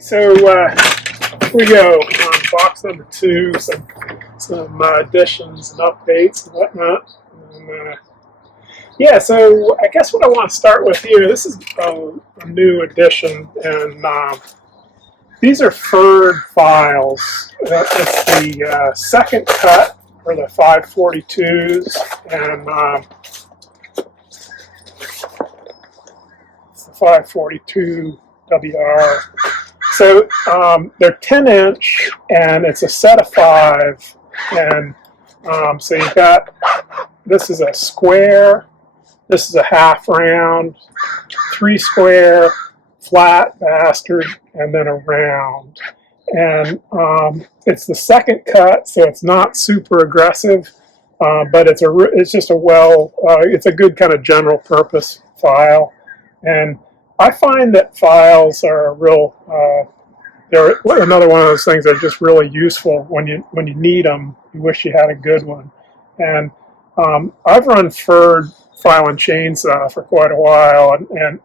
So here we go on box number 2, some additions and updates and whatnot. And, yeah, so I guess what I want to start with here, this is a new addition, and these are Pferd files. It's the second cut for the 542s, and it's the 542 WR. So they're 10-inch, and it's a set of 5. And so you've got, this is a square, this is a half round, 3 square, flat bastard, and then a round. And it's the second cut, so it's not super aggressive, but it's just it's a good kind of general purpose file. And I find that files are a real, they're another one of those things that are just really useful when you need them. You wish you had a good one. And I've run Pferd file and chainsaw for quite a while, and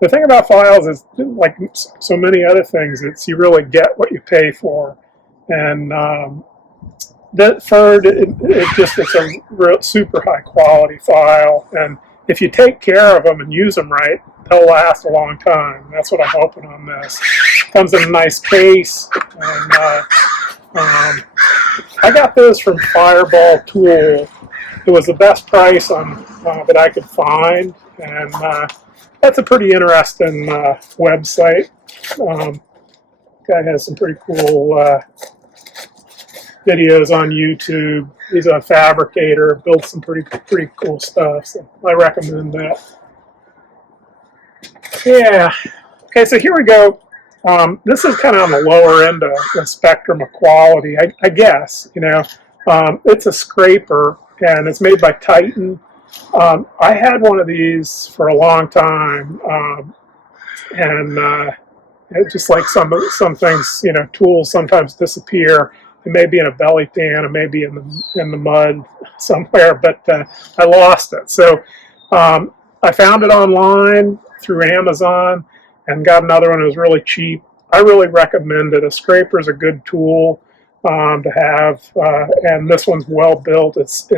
the thing about files is, like so many other things, it's you really get what you pay for. And that Pferd, it's a real super high quality file, and if you take care of them and use them right, they'll last a long time. That's what I'm hoping on this. Comes in a nice case, and I got this from Fireball Tool. It was the best price on that I could find, and that's a pretty interesting website. Guy has some pretty cool videos on YouTube. He's a fabricator, builds some pretty cool stuff, so I recommend that. Yeah. Okay, so here we go. This is kind of on the lower end of the spectrum of quality, I guess. You know, it's a scraper, and it's made by Titan. I had one of these for a long time, and it's just like some things, you know, tools sometimes disappear. It may be in a belly pan, it may be in the mud somewhere, but I lost it. So I found it online through Amazon and got another one that was really cheap. I really recommend it. A scraper is a good tool to have, and this one's well built. It's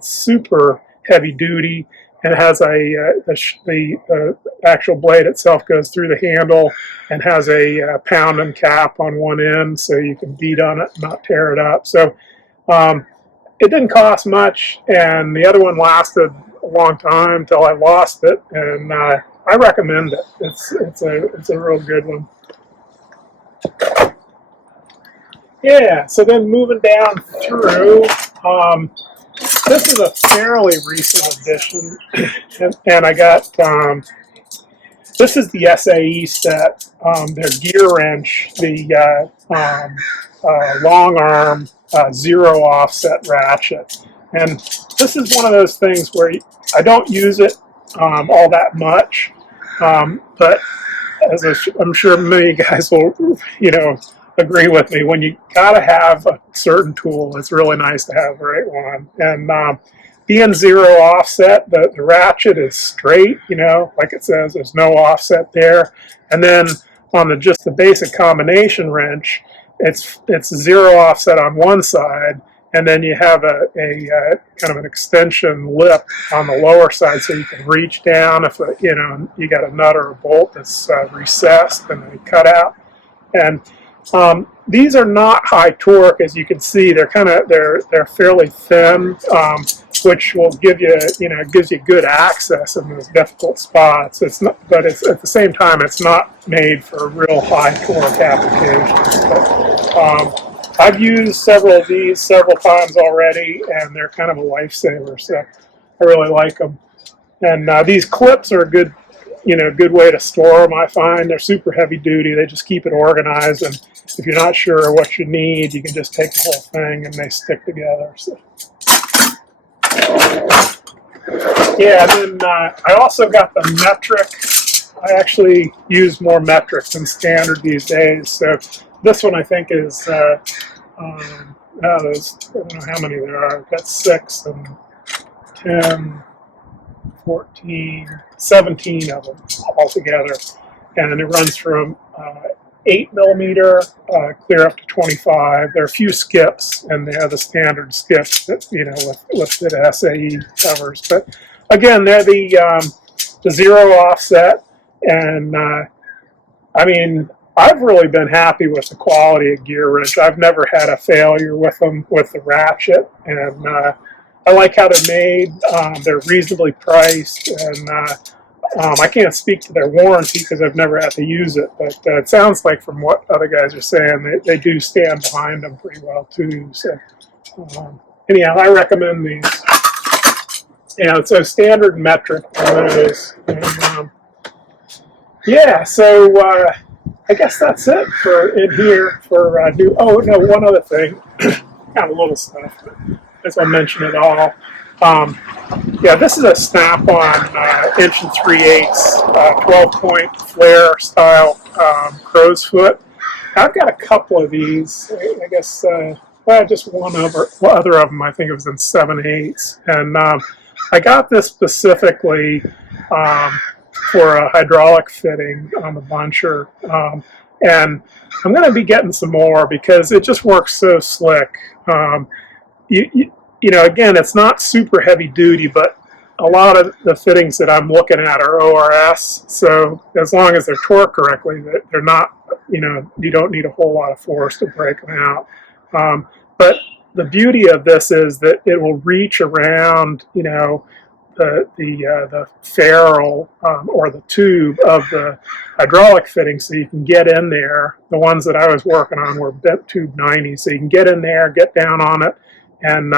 super heavy duty, and it has the actual blade itself goes through the handle and has a pounding cap on one end, so you can beat on it and not tear it up. So it didn't cost much, and the other one lasted a long time until I lost it, and I recommend it. It's a real good one. Yeah, so then moving down through, this is a fairly recent addition, and I got, this is the SAE set, their Gearwrench, the long arm 0 offset ratchet. And this is one of those things where I don't use it all that much, but as I'm sure many guys will, you know, agree with me, when you gotta have a certain tool, it's really nice to have the right one. And being 0 offset, the ratchet is straight, you know, like it says, there's no offset there. And then on just the basic combination wrench, it's 0 offset on one side, and then you have a kind of an extension lip on the lower side, so you can reach down if you know you got a nut or a bolt that's recessed and then cut out. And these are not high torque, as you can see. They're they're fairly thin, which will give you, you know, gives you good access in those difficult spots. It's not, but it's at the same time, it's not made for real high torque applications. But, I've used several of these several times already, and they're kind of a lifesaver. So I really like them. And these clips are a good, you know, good way to store them. I find they're super heavy duty. They just keep it organized, and if you're not sure what you need, you can just take the whole thing and they stick together. So. Yeah, and then I also got the metric. I actually use more metric than standard these days. So this one I think is, I don't know how many there are. I've got 6 and 10, 14, 17 of them altogether. and it runs from 8mm clear up to 25. There are a few skips, and they have the standard skips that with the SAE covers. But again, they're the zero offset, and I mean, I've really been happy with the quality of Gearwrench. I've never had a failure with them with the ratchet, and I like how they're made. They're reasonably priced, and I can't speak to their warranty because I've never had to use it, but it sounds like from what other guys are saying, they do stand behind them pretty well too. So anyhow, I recommend these. Yeah, it's a standard metric on those. And, yeah, so I guess that's it for in here for new. Oh no, one other thing, kind of little stuff, but as I mentioned it all. Yeah, this is a snap-on 1 3/8 12-point flare style crow's foot. I've got a couple of these. I guess well, just one other of them. I think it was in 7/8, and I got this specifically for a hydraulic fitting on the buncher, and I'm going to be getting some more because it just works so slick. You know, again, it's not super heavy duty, but a lot of the fittings that I'm looking at are ORS. So as long as they're torqued correctly, they're not, you don't need a whole lot of force to break them out. But the beauty of this is that it will reach around, the ferrule or the tube of the hydraulic fitting, so you can get in there. The ones that I was working on were bent tube 90, so you can get in there, get down on it, and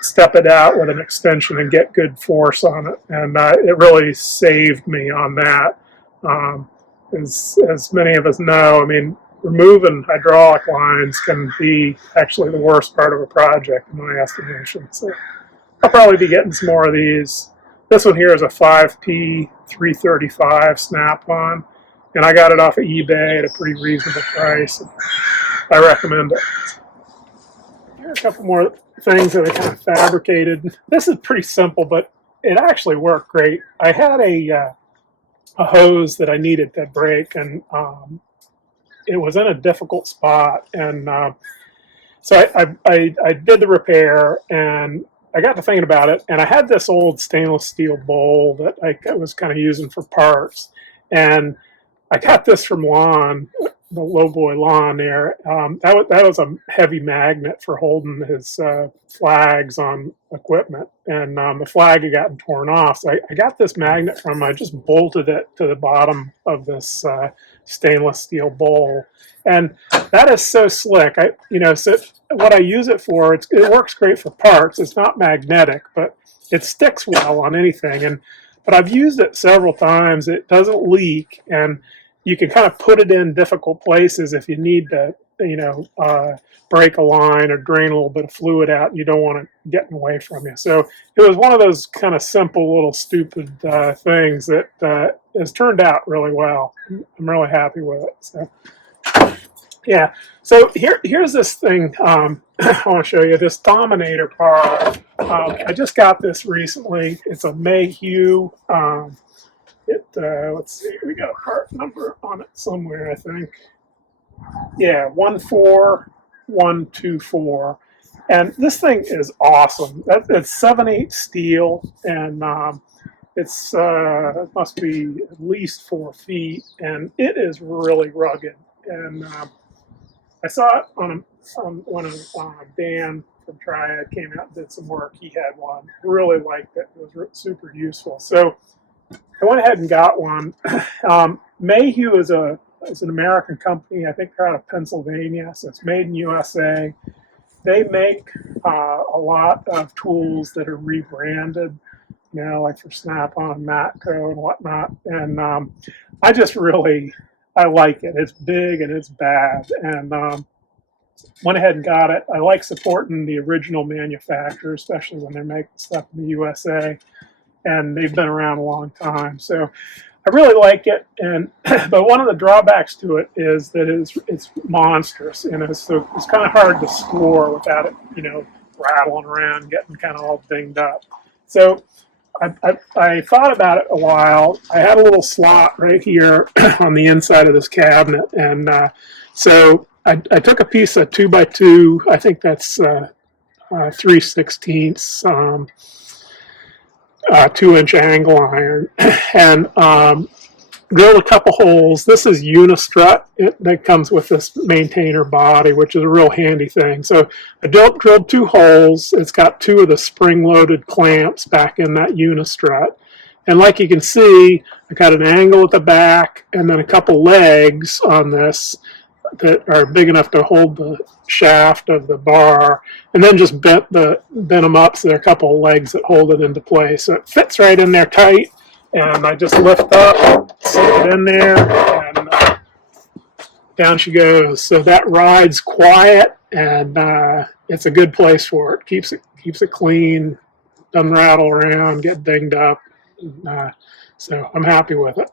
step it out with an extension and get good force on it. And it really saved me on that. As many of us know, I mean, removing hydraulic lines can be actually the worst part of a project in my estimation. So I'll probably be getting some more of these. This one here is a 5P 335 snap-on, and I got it off of eBay at a pretty reasonable price. I recommend it. Here are a couple more things that I kind of fabricated. This is pretty simple, but it actually worked great. I had a hose that I needed to break, and it was in a difficult spot, and so I did the repair, and I got to thinking about it, and I had this old stainless steel bowl that I was kind of using for parts, and I got this from Lon, the Lowboy Lon there. That was a heavy magnet for holding his flags on equipment, and the flag had gotten torn off. So I got this magnet from him. I just bolted it to the bottom of this stainless steel bowl, and that is so slick. So what I use it for, it works great for parts. It's not magnetic, but it sticks well on anything. But I've used it several times. It doesn't leak, and you can kind of put it in difficult places if you need to, break a line or drain a little bit of fluid out, and you don't want it getting away from you. So it was one of those kind of simple little stupid things that has turned out really well. I'm really happy with it. So yeah. So here's this thing I want to show you, this Dominator part. I just got this recently. It's a Mayhew. Let's see, we got a part number on it somewhere, I think. Yeah, 14124. And this thing is awesome. It's 7/8 steel, and it must be at least 4 feet, and it is really rugged. And I saw it on when Dan from Triad came out and did some work. He had one. Really liked it. It was super useful. So I went ahead and got one. Mayhew is an American company. I think they're out of Pennsylvania, so it's made in USA. They make a lot of tools that are rebranded, like for Snap-on, Matco, and whatnot. And I like it. It's big and it's bad. And went ahead and got it. I like supporting the original manufacturer, especially when they're making stuff in the USA. And they've been around a long time. So I really like it. And but one of the drawbacks to it is that it's monstrous, so it's kind of hard to score without it, rattling around, getting kind of all dinged up. So I thought about it a while. I had a little slot right here on the inside of this cabinet, and so I took a piece of 2x2. I think that's 3/16 2-inch angle iron, and drilled a couple holes. This is Unistrut that comes with this maintainer body, which is a real handy thing. So I drilled 2 holes. It's got 2 of the spring-loaded clamps back in that Unistrut. And like you can see, I got an angle at the back and then a couple legs on this that are big enough to hold the shaft of the bar, and then just bent them up so there are a couple of legs that hold it into place. So it fits right in there tight, and I just lift up, slip it in there, and down she goes. So that ride's quiet, and it's a good place for it. Keeps it clean, doesn't rattle around, get dinged up. So I'm happy with it.